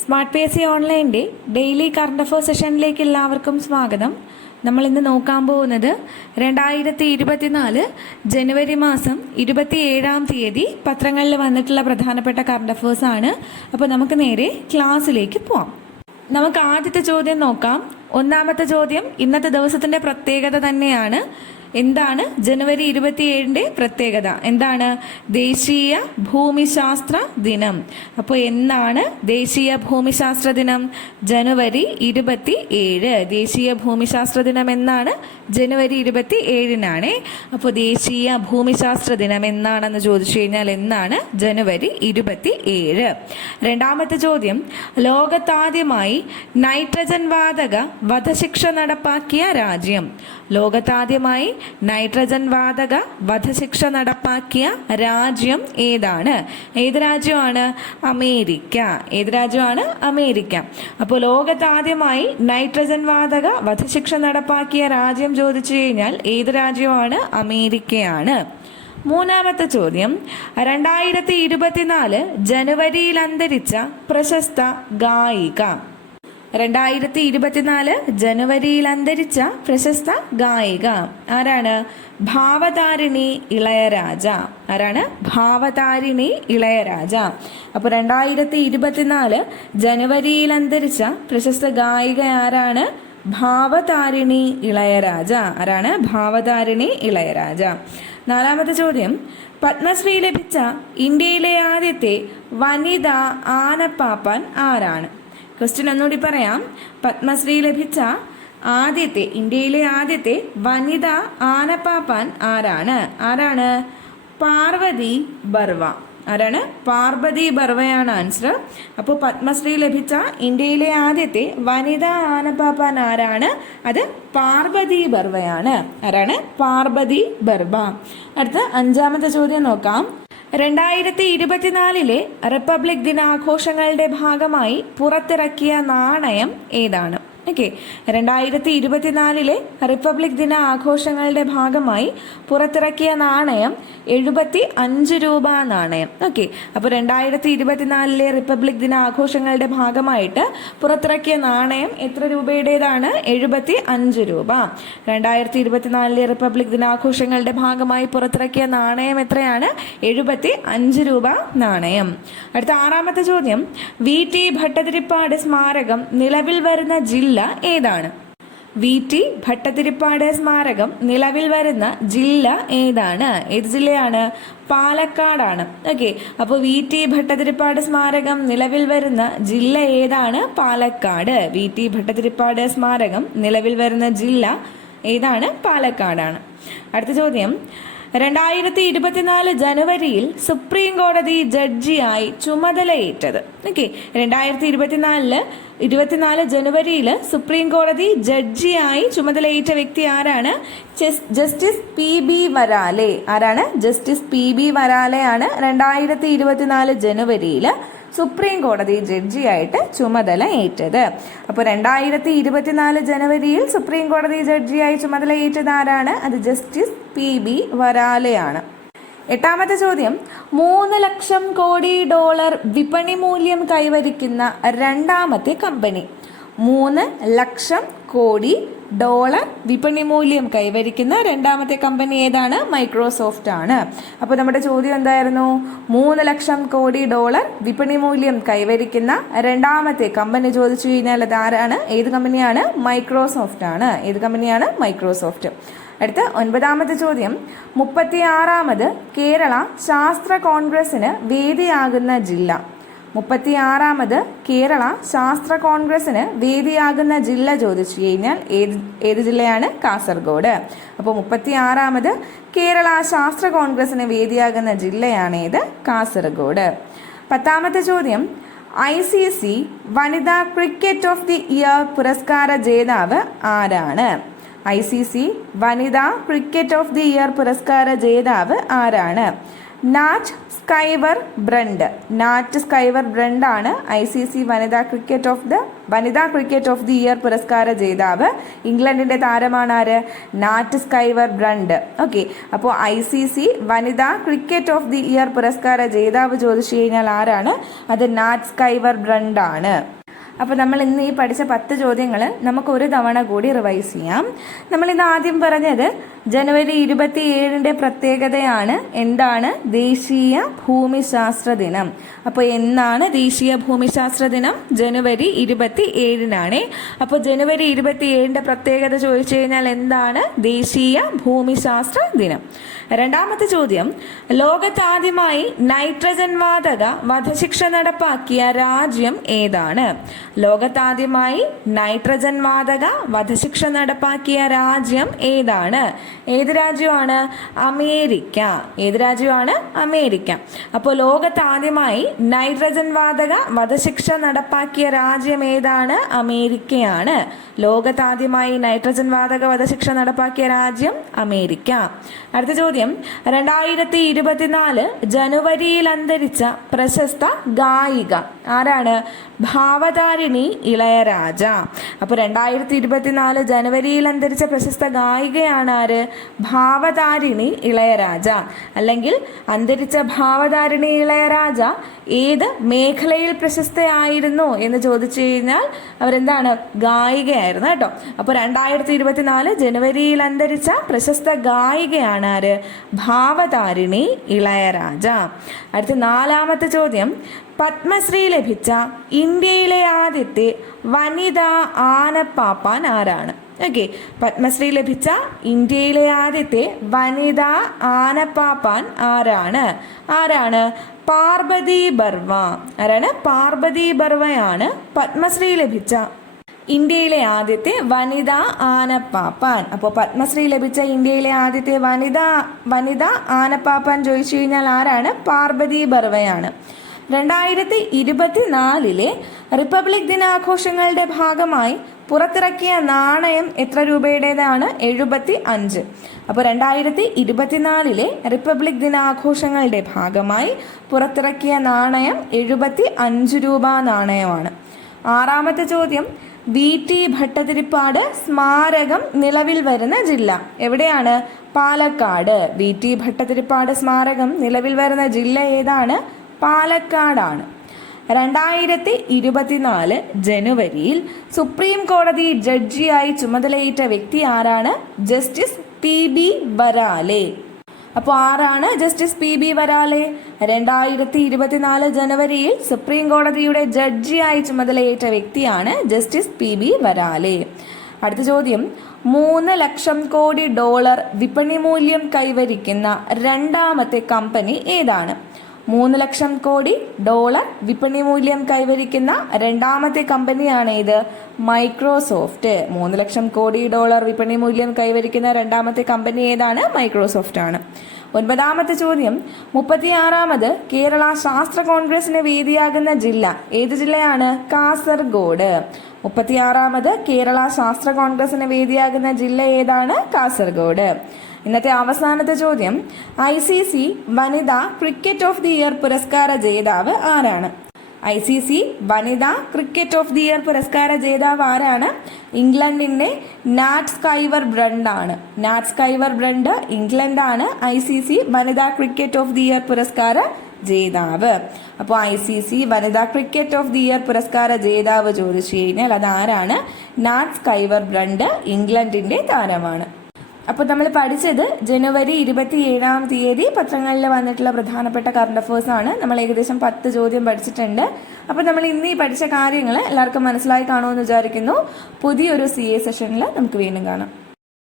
Smart P S C ഓൺലൈന്റെ daily current affairs സെഷനിലേക്ക് എല്ലാവർക്കും സ്വാഗതം. നമ്മൾ ഇന്ന് നോക്കാൻ പോകുന്നത് രണ്ടായിരത്തി ഇരുപത്തിനാല് ജനുവരി മാസം ഇരുപത്തി ഏഴാം തീയതി പത്രങ്ങളിൽ വന്നിട്ടുള്ള പ്രധാനപ്പെട്ട കറണ്ട് അഫയേഴ്സ് ആണ്. അപ്പോൾ നമുക്ക് നേരെ ക്ലാസ്സിലേക്ക് പോവാം. നമുക്ക് ആദ്യത്തെ ചോദ്യം നോക്കാം. ഒന്നാമത്തെ ചോദ്യം ഇന്നത്തെ ദിവസത്തിന്റെ പ്രത്യേകത തന്നെയാണ്. എന്താണ് ജനുവരി ഇരുപത്തിയേഴിന്റെ പ്രത്യേകത? എന്താണ് ദേശീയ ഭൂമിശാസ്ത്ര ദിനം? അപ്പോൾ എന്നാണ് ദേശീയ ഭൂമിശാസ്ത്ര ദിനം? ജനുവരി ഇരുപത്തി ഏഴ് ദേശീയ ഭൂമിശാസ്ത്ര ദിനം എന്നാണ് ജനുവരി ഇരുപത്തി ഏഴിനാണ് അപ്പോൾ ദേശീയ ഭൂമിശാസ്ത്ര ദിനം എന്നാണെന്ന് ചോദിച്ചു കഴിഞ്ഞാൽ എന്നാണ് ജനുവരി ഇരുപത്തി ഏഴ് രണ്ടാമത്തെ ചോദ്യം. ലോകത്താദ്യമായി നൈട്രജൻ വാതക വധശിക്ഷ നടപ്പാക്കിയ രാജ്യം. ലോകത്താദ്യമായി നൈട്രജൻ വാതക വധശിക്ഷ നടപ്പാക്കിയ രാജ്യം ഏതാണ്? ഏത് രാജ്യമാണ്? അമേരിക്ക. ഏത് രാജ്യമാണ്? അമേരിക്ക. അപ്പോൾ ലോകത്താദ്യമായി നൈട്രജൻ വാതക വധശിക്ഷ നടപ്പാക്കിയ രാജ്യം ചോദിച്ചു കഴിഞ്ഞാൽ ഏത് രാജ്യമാണ്? അമേരിക്കയാണ്. മൂന്നാമത്തെ ചോദ്യം. രണ്ടായിരത്തി ഇരുപത്തിനാല് ജനുവരിയിൽ അന്തരിച്ച പ്രശസ്ത ഗായിക. രണ്ടായിരത്തി ഇരുപത്തിനാല് ജനുവരിയിൽ അന്തരിച്ച പ്രശസ്ത ഗായിക. ആരാണ്? ഭാവതാരിണി ഇളയരാജ. ആരാണ്? ഭാവതാരിണി ഇളയരാജ. അപ്പോൾ രണ്ടായിരത്തി ഇരുപത്തിനാല് ജനുവരിയിൽ അന്തരിച്ച പ്രശസ്ത ഗായിക ആരാണ്? ഭാവതാരിണി ഇളയരാജ. ആരാണ്? ഭാവതാരിണി ഇളയരാജ. നാലാമത്തെ ചോദ്യം. പത്മശ്രീ ലഭിച്ച ഇന്ത്യയിലെ ആദ്യത്തെ വനിതാ ആനപ്പാപ്പാൻ ആരാണ്? ക്വസ്റ്റ്യൻ ഒന്നുകൂടി പറയാം. പത്മശ്രീ ലഭിച്ച ആദ്യത്തെ ഇന്ത്യയിലെ ആദ്യത്തെ വനിതാ ആനപ്പാപ്പാൻ ആരാണ്? ആരാണ്? പാർവതി ബർവ. ആരാണ്? പാർവതി ബർവയാണ് ആൻസർ അപ്പോൾ പത്മശ്രീ ലഭിച്ച ഇന്ത്യയിലെ ആദ്യത്തെ വനിതാ ആനപ്പാപ്പാൻ ആരാണ്? അത് പാർവതി ബർവയാണ്. ആരാണ്? പാർവതി ബർവ. അടുത്ത അഞ്ചാമത്തെ ചോദ്യം നോക്കാം. രണ്ടായിരത്തി ഇരുപത്തിനാലിലെ റിപ്പബ്ലിക് ദിനാഘോഷങ്ങളുടെ ഭാഗമായി പുറത്തിറക്കിയ നാണയം ഏതാണ്? ഓക്കെ രണ്ടായിരത്തി ഇരുപത്തിനാലിലെ റിപ്പബ്ലിക് ദിന ആഘോഷങ്ങളുടെ ഭാഗമായി പുറത്തിറക്കിയ നാണയം എഴുപത്തി അഞ്ച് രൂപ നാണയം. ഓക്കെ അപ്പോൾ രണ്ടായിരത്തി ഇരുപത്തിനാലിലെ റിപ്പബ്ലിക് ദിന ആഘോഷങ്ങളുടെ ഭാഗമായിട്ട് പുറത്തിറക്കിയ നാണയം എത്ര രൂപയുടേതാണ്? എഴുപത്തി അഞ്ച് രൂപ. രണ്ടായിരത്തി ഇരുപത്തിനാലിലെ റിപ്പബ്ലിക് ദിനാഘോഷങ്ങളുടെ ഭാഗമായി പുറത്തിറക്കിയ നാണയം എത്രയാണ്? എഴുപത്തി അഞ്ച് രൂപ നാണയം. അടുത്ത ആറാമത്തെ ചോദ്യം. വി ടി ഭട്ടതിരിപ്പാട് സ്മാരകം നിലവിൽ വരുന്ന ജില്ല ഏതാണ്? വി ടി ഭട്ടതിരിപ്പാട് സ്മാരകം നിലവിൽ വരുന്ന ജില്ല ഏതാണ്? ഏത് ജില്ലയാണ്? പാലക്കാടാണ്. ഓക്കെ. അപ്പോൾ വി ടി ഭട്ടതിരിപ്പാട് സ്മാരകം നിലവിൽ വരുന്ന ജില്ല ഏതാണ്? പാലക്കാട്. വി ടി ഭട്ടതിരിപ്പാട് സ്മാരകം നിലവിൽ വരുന്ന ജില്ല ഏതാണ്? പാലക്കാടാണ്. അടുത്ത ചോദ്യം. രണ്ടായിരത്തി ഇരുപത്തിനാല് ജനുവരിയിൽ സുപ്രീം കോടതി ജഡ്ജിയായി ചുമതലയേറ്റത്. ഓക്കെ രണ്ടായിരത്തി ഇരുപത്തിനാലിൽ ഇരുപത്തിനാല് ജനുവരിയിൽ സുപ്രീം കോടതി ജഡ്ജിയായി ചുമതലയേറ്റ വ്യക്തി ആരാണ്? Justice P B Varale. ആരാണ്? ജസ്റ്റിസ് പി ബി വരാലെ ആണ് രണ്ടായിരത്തി ഇരുപത്തിനാല് ജനുവരിയിൽ സുപ്രീം കോടതി ജഡ്ജിയായിട്ട് ചുമതല ഏറ്റത് അപ്പോൾ രണ്ടായിരത്തി ഇരുപത്തിനാല് ജനുവരിയിൽ സുപ്രീം കോടതി ജഡ്ജിയായി ചുമതല ഏറ്റത് ആരാണ്? അത് ജസ്റ്റിസ് പി ബി വരാലയാണ്. എട്ടാമത്തെ ചോദ്യം മൂന്ന് ലക്ഷം കോടി ഡോളർ വിപണി മൂല്യം കൈവരിക്കുന്ന രണ്ടാമത്തെ കമ്പനി. മൂന്ന് ലക്ഷം കോടി ഡോളർ വിപണി മൂല്യം കൈവരിക്കുന്ന രണ്ടാമത്തെ കമ്പനി ഏതാണ്? മൈക്രോസോഫ്റ്റ് ആണ്. അപ്പോൾ നമ്മുടെ ചോദ്യം എന്തായിരുന്നു? മൂന്ന് ലക്ഷം കോടി ഡോളർ വിപണി മൂല്യം കൈവരിക്കുന്ന രണ്ടാമത്തെ കമ്പനി ചോദിച്ചു കഴിഞ്ഞാൽ അത് ആരാണ് ഏത് കമ്പനിയാണ്? മൈക്രോസോഫ്റ്റ് ആണ്. ഏത് കമ്പനിയാണ്? മൈക്രോസോഫ്റ്റ്. അടുത്ത ഒൻപതാമത്തെ ചോദ്യം. മുപ്പത്തി ആറാമത് കേരള ശാസ്ത്ര കോൺഗ്രസിന് വേദിയാകുന്ന ജില്ല. മുപ്പത്തി ആറാമത് കേരള ശാസ്ത്ര കോൺഗ്രസിന് വേദിയാകുന്ന ജില്ല ചോദിച്ചു കഴിഞ്ഞാൽ ഏത് ഏത് ജില്ലയാണ്? കാസർഗോഡ്. അപ്പോൾ മുപ്പത്തി ആറാമത് കേരള ശാസ്ത്ര കോൺഗ്രസിന് വേദിയാകുന്ന ജില്ലയാണ് ഏത് കാസർഗോഡ്. പത്താമത്തെ ചോദ്യം. ഐ സി സി വനിതാ ക്രിക്കറ്റ് ഓഫ് ദി ഇയർ പുരസ്കാര ജേതാവ് ആരാണ്? ഐ സി സി വനിതാ ക്രിക്കറ്റ് ഓഫ് ദി ഇയർ പുരസ്കാര ജേതാവ് ആരാണ്? Nat Sciver Brunt. Nat Sciver Brunt ആണ് ഐ സി സി വനിതാ ക്രിക്കറ്റ് ഓഫ് ദ വനിതാ ക്രിക്കറ്റ് ഓഫ് ദി ഇയർ പുരസ്കാര ജേതാവ്. ഇംഗ്ലണ്ടിന്റെ താരമാണ് ആര്? Nat Sciver Brunt. ഓക്കെ അപ്പോൾ ഐ സി സി വനിതാ ക്രിക്കറ്റ് ഓഫ് ദി ഇയർ പുരസ്കാര ജേതാവ് ചോദിച്ചു കഴിഞ്ഞാൽ ആരാണ്? അത് നാറ്റ് സ്കൈവർ ബ്രണ്ട് ആണ് അപ്പോൾ നമ്മൾ ഇന്ന് ഈ പഠിച്ച പത്ത് ചോദ്യങ്ങൾ നമുക്ക് ഒരു തവണ കൂടി റിവൈസ് ചെയ്യാം. ഇന്ന് ആദ്യം പറഞ്ഞത് ജനുവരി ഇരുപത്തി ഏഴിന്റെ പ്രത്യേകതയാണ് എന്താണ് ദേശീയ ഭൂമിശാസ്ത്ര ദിനം. അപ്പോൾ എന്നാണ് ദേശീയ ഭൂമിശാസ്ത്ര ദിനം? ജനുവരി ഇരുപത്തി ഏഴിനാണ് അപ്പോൾ ജനുവരി ഇരുപത്തി ഏഴിന്റെ പ്രത്യേകത ചോദിച്ചു കഴിഞ്ഞാൽ എന്താണ് ദേശീയ ഭൂമിശാസ്ത്ര ദിനം? രണ്ടാമത്തെ ചോദ്യം ലോകത്താദ്യമായി നൈട്രജൻ വാതക വധശിക്ഷ നടപ്പാക്കിയ രാജ്യം ഏതാണ്? ലോകത്താദ്യമായി നൈട്രജൻ വാതക വധശിക്ഷ നടപ്പാക്കിയ രാജ്യം ഏതാണ്? ഏത് രാജ്യമാണ്? അമേരിക്ക. ഏത് രാജ്യമാണ്? അമേരിക്ക. അപ്പോൾ ലോകത്താദ്യമായി നൈട്രജൻ വാതക വധശിക്ഷ നടപ്പാക്കിയ രാജ്യം ഏതാണ്? അമേരിക്കയാണ്. ലോകത്താദ്യമായി നൈട്രജൻ വാതക വധശിക്ഷ നടപ്പാക്കിയ രാജ്യം അമേരിക്ക. അടുത്ത ചോദ്യം. രണ്ടായിരത്തി ഇരുപത്തിനാല് ജനുവരിയിൽ അന്തരിച്ച പ്രശസ്ത ഗായിക ആരാണ്? ഭാവതാരിണി ഇളയരാജ. അപ്പോൾ രണ്ടായിരത്തി ഇരുപത്തിനാല് ജനുവരിയിൽ അന്തരിച്ച പ്രശസ്ത ഗായികയാണ് ആര്? ഭാവതാരിണി ഇളയരാജ. അല്ലെങ്കിൽ അന്തരിച്ച ഭാവതാരിണി ഇളയരാജ ഏത് മേഖലയിൽ പ്രശസ്തയായിരുന്നു എന്ന് ചോദിച്ചു കഴിഞ്ഞാൽ അവരെന്താണ്? ഗായികയായിരുന്നു കേട്ടോ. അപ്പോൾ രണ്ടായിരത്തി ഇരുപത്തിനാല് ജനുവരിയിൽ അന്തരിച്ച പ്രശസ്ത ഗായികയാണ് ആര്? ഭാവതാരിണി ഇളയരാജ. അടുത്ത നാലാമത്തെ ചോദ്യം. പത്മശ്രീ ലഭിച്ച ഇന്ത്യയിലെ ആദ്യത്തെ വനിതാ ആനപ്പാപ്പാൻ ആരാണ്? ഓക്കെ പത്മശ്രീ ലഭിച്ച ഇന്ത്യയിലെ ആദ്യത്തെ വനിതാ ആനപ്പാപ്പാൻ ആരാണ്? ആരാണ്? പാർവതി ബർവ ആരാണ്? പാർവതി ബർവയാണ് പത്മശ്രീ ലഭിച്ച ഇന്ത്യയിലെ ആദ്യത്തെ വനിതാ ആനപ്പാപ്പാൻ. അപ്പോൾ പത്മശ്രീ ലഭിച്ച ഇന്ത്യയിലെ ആദ്യത്തെ വനിതാ വനിതാ ആനപ്പാപ്പാൻ ചോദിച്ചു കഴിഞ്ഞാൽ ആരാണ്? പാർവതി ബർവയാണ് രണ്ടായിരത്തി ഇരുപത്തിനാലിലെ റിപ്പബ്ലിക് ദിനാഘോഷങ്ങളുടെ ഭാഗമായി പുറത്തിറക്കിയ നാണയം എത്ര രൂപയുടേതാണ്? എഴുപത്തി അഞ്ച് അപ്പോൾ രണ്ടായിരത്തി ഇരുപത്തിനാലിലെ റിപ്പബ്ലിക് ദിനാഘോഷങ്ങളുടെ ഭാഗമായി പുറത്തിറക്കിയ നാണയം എഴുപത്തി അഞ്ച് രൂപ നാണയമാണ്. ആറാമത്തെ ചോദ്യം വി ടി ഭട്ടതിരിപ്പാട് സ്മാരകം നിലവിൽ വരുന്ന ജില്ല എവിടെയാണ്? പാലക്കാട്. വി ടി ഭട്ടതിരിപ്പാട് സ്മാരകം നിലവിൽ വരുന്ന ജില്ല ഏതാണ്? പാലക്കാടാണ്. രണ്ടായിരത്തി ഇരുപത്തിനാല് ജനുവരിയിൽ സുപ്രീം കോടതി ജഡ്ജിയായി ചുമതലയേറ്റ വ്യക്തി ആരാണ്? Justice P B Varale. അപ്പോൾ ആരാണ് ജസ്റ്റിസ് പി ബി വരാലെ? രണ്ടായിരത്തി ഇരുപത്തിനാല് ജനുവരിയിൽ സുപ്രീം കോടതിയുടെ ജഡ്ജിയായി ചുമതലയേറ്റ വ്യക്തിയാണ് ജസ്റ്റിസ് പി ബി വരാലെ. അടുത്ത ചോദ്യം. മൂന്ന് ലക്ഷം കോടി ഡോളർ വിപണി മൂല്യം കൈവരിക്കുന്ന രണ്ടാമത്തെ കമ്പനി ഏതാണ്? മൂന്ന് ലക്ഷം കോടി ഡോളർ വിപണി മൂല്യം കൈവരിക്കുന്ന രണ്ടാമത്തെ കമ്പനിയാണ് ഇത് മൈക്രോസോഫ്റ്റ്. മൂന്ന് ലക്ഷം കോടി ഡോളർ വിപണി മൂല്യം കൈവരിക്കുന്ന രണ്ടാമത്തെ കമ്പനി ഏതാണ്? മൈക്രോസോഫ്റ്റ് ആണ്. ഒൻപതാമത്തെ ചോദ്യം മുപ്പത്തിയാറാമത് കേരള ശാസ്ത്ര കോൺഗ്രസിന് വേദിയാകുന്ന ജില്ല ഏത് ജില്ലയാണ്? കാസർഗോഡ്. മുപ്പത്തിയാറാമത് കേരള ശാസ്ത്ര കോൺഗ്രസിന് വേദിയാകുന്ന ജില്ല ഏതാണ്? കാസർഗോഡ്. ഇന്നത്തെ അവസാനത്തെ ചോദ്യം. ഐ സി സി വനിതാ ക്രിക്കറ്റ് ഓഫ് ദി ഇയർ പുരസ്കാര ജേതാവ് ആരാണ്? ഐ സി സി വനിതാ ക്രിക്കറ്റ് ഓഫ് ദി ഇയർ പുരസ്കാര ജേതാവ് ആരാണ്? ഇംഗ്ലണ്ടിന്റെ നാറ്റ് സ്കൈവർ ബ്രണ്ട് ആണ്. നാറ്റ് സ്കൈവർ ബ്രണ്ട് ഇംഗ്ലണ്ടാണ് ഐ സി സി വനിതാ ക്രിക്കറ്റ് ഓഫ് ദി ഇയർ പുരസ്കാര ജേതാവ്. അപ്പോൾ ഐ സി സി വനിതാ ക്രിക്കറ്റ് ഓഫ് ദി ഇയർ പുരസ്കാര ജേതാവ് ചോദിച്ചു കഴിഞ്ഞാൽ അതാരാണ്? നാറ്റ് സ്കൈവർ ബ്രണ്ട് ഇംഗ്ലണ്ടിന്റെ താരമാണ്. അപ്പോൾ നമ്മൾ പഠിച്ചത് ജനുവരി ഇരുപത്തി ഏഴാം തീയതി പത്രങ്ങളിൽ വന്നിട്ടുള്ള പ്രധാനപ്പെട്ട കറണ്ട് അഫേഴ്സ് ആണ്. നമ്മൾ ഏകദേശം പത്ത് ചോദ്യം പഠിച്ചിട്ടുണ്ട്. അപ്പോൾ നമ്മൾ ഇന്ന് ഈ പഠിച്ച കാര്യങ്ങൾ എല്ലാവർക്കും മനസ്സിലായി കാണുമെന്ന് വിചാരിക്കുന്നു. പുതിയൊരു സി എ സെഷനിൽ നമുക്ക് വീണ്ടും കാണാം.